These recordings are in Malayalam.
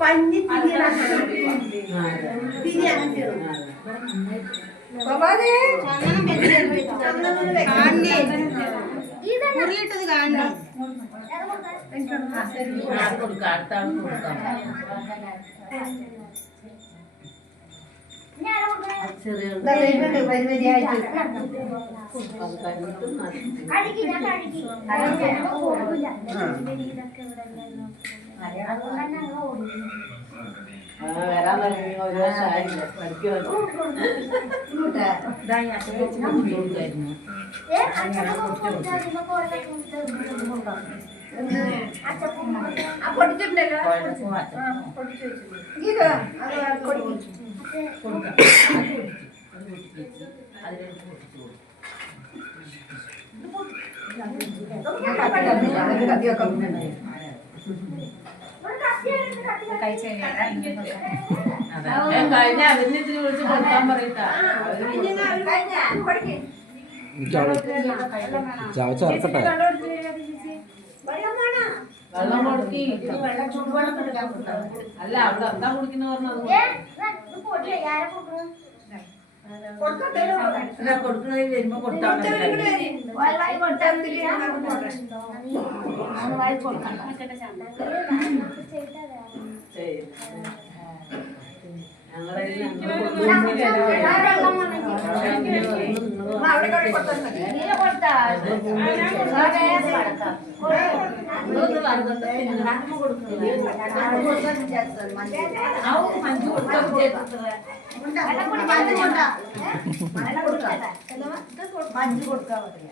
പഞ്ഞി തിരി അങ്ങനെ മുറിയിട്ടത് കാണണം. വരാൻ തുടങ്ങി ഒരു വർഷമായില്ല പഠിക്കുമല്ലോ. കഴിഞ്ഞ അതിന് ഇതിന് വിളിച്ച് കൊടുക്കാൻ പറയട്ടാ. ചേർക്കട്ടെ വെള്ളം കൊടുക്കി. അല്ല അവിടെ എന്താ കുടിക്കുന്ന പറഞ്ഞത് കൊടുക്കണതിൽ വരുമ്പോ കൊടുത്താൽ മഞ്ഞ് കൊടുക്കാൻ പറ്റില്ല.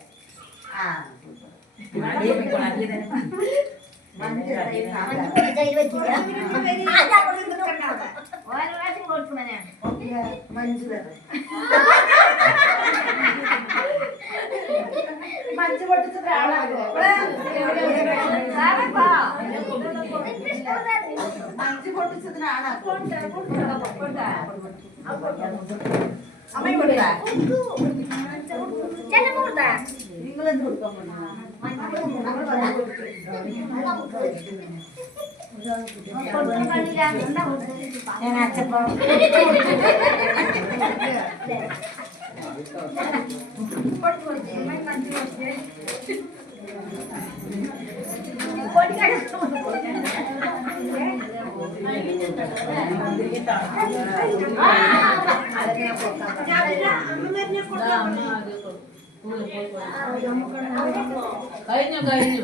മഞ്ച് പൊട്ടിച്ചത് മഞ്ച് പൊട്ടിച്ചതിനാണ് അമ്മ കൊടുത്താ നിങ്ങളെന്ത് കൊടുക്കാൻ ഞാൻ അച്ചപ്പ കഴിഞ്ഞു കഴിഞ്ഞു